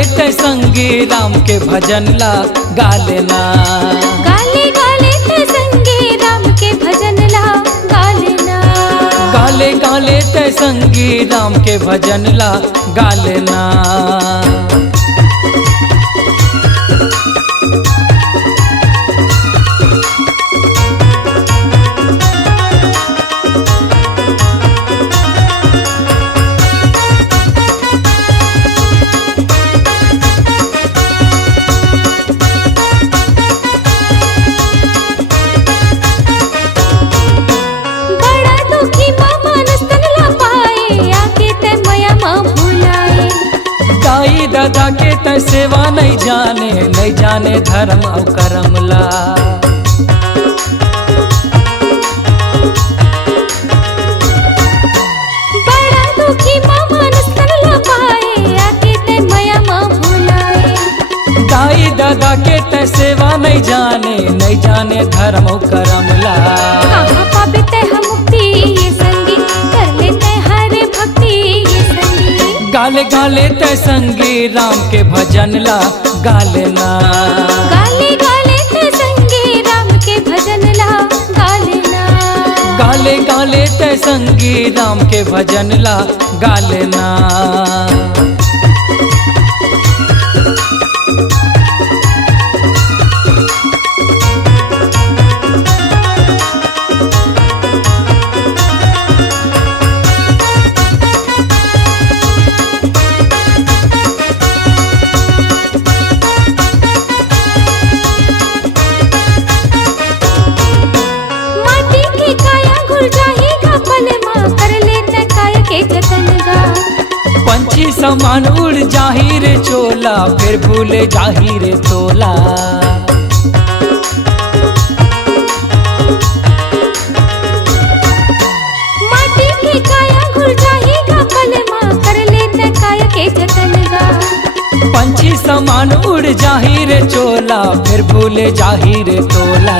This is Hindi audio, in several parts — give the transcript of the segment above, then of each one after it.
गाले ते संगी राम के भजन ला गा लेना। गाले गाले ते संगी राम के भजन ला गा लेना। गाले गाले ते संगी राम के भजन ला गा लेना। दाई दादा के त सेवा नहीं जाने धर्म और करम ला। बड़ा दुखी मानुष तन ला पाए आके ते मया माँ भुलाए। दाई दादा के त सेवा नहीं जाने धर्म और करम ला। कहाँ पावे ते हम मुक्ति ये संगी कर लेते हर भक्ति ये संगी। गाले गाले ते संगी राम के भजन ला गा लेना। गाले गाले ते संगी राम के भजन ला गा लेना। गाले गाले ते संगी राम के भजन ला गा लेना। पंछी समान उड़ जाही रे चोला फिर भूले जाही रे तोला। माटी की काया घुल जाही गा पलमा कर लेते काया के जतन गा। पंछी समान उड़ जाही रे चोला फिर भूले जाही रे तोला।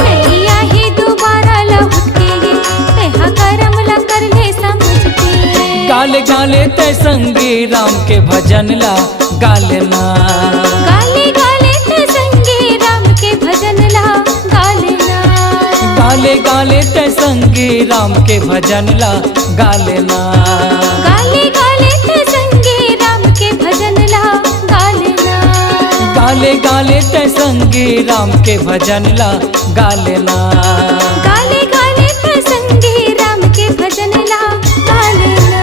नहीं आही दोबारा लौट के ये तेहा करम ला कर ले समझ के। गाले गाले ते संगी राम के भजन ला गा लेना। गाले गाले ते संगी राम के भजन ला गा लेना। गाले गाले ते संगी राम के भजन ला गा लेना। गाले गाले ते संगी राम के भजन ला गा लेना। गाले गाले ते संगी राम के भजन ला गा लेना। गाले गाले ते संगी राम के भजन ला गा लेना।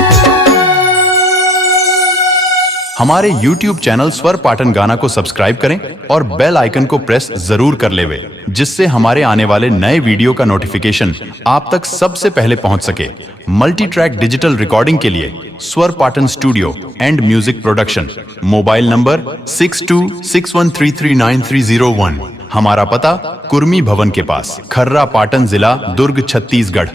हमारे YouTube चैनल स्वर पाटन गाना को सब्सक्राइब करें और बेल आइकन को प्रेस जरूर कर लेवे, जिससे हमारे आने वाले नए वीडियो का नोटिफिकेशन आप तक सबसे पहले पहुंच सके। मल्टी ट्रैक डिजिटल रिकॉर्डिंग के लिए स्वर Patan studio and music production. Mobile number 6261339301। हमारा पता कुर्मी भवन के पास, खर्रा पाटन, जिला दुर्ग, छत्तीसगढ़।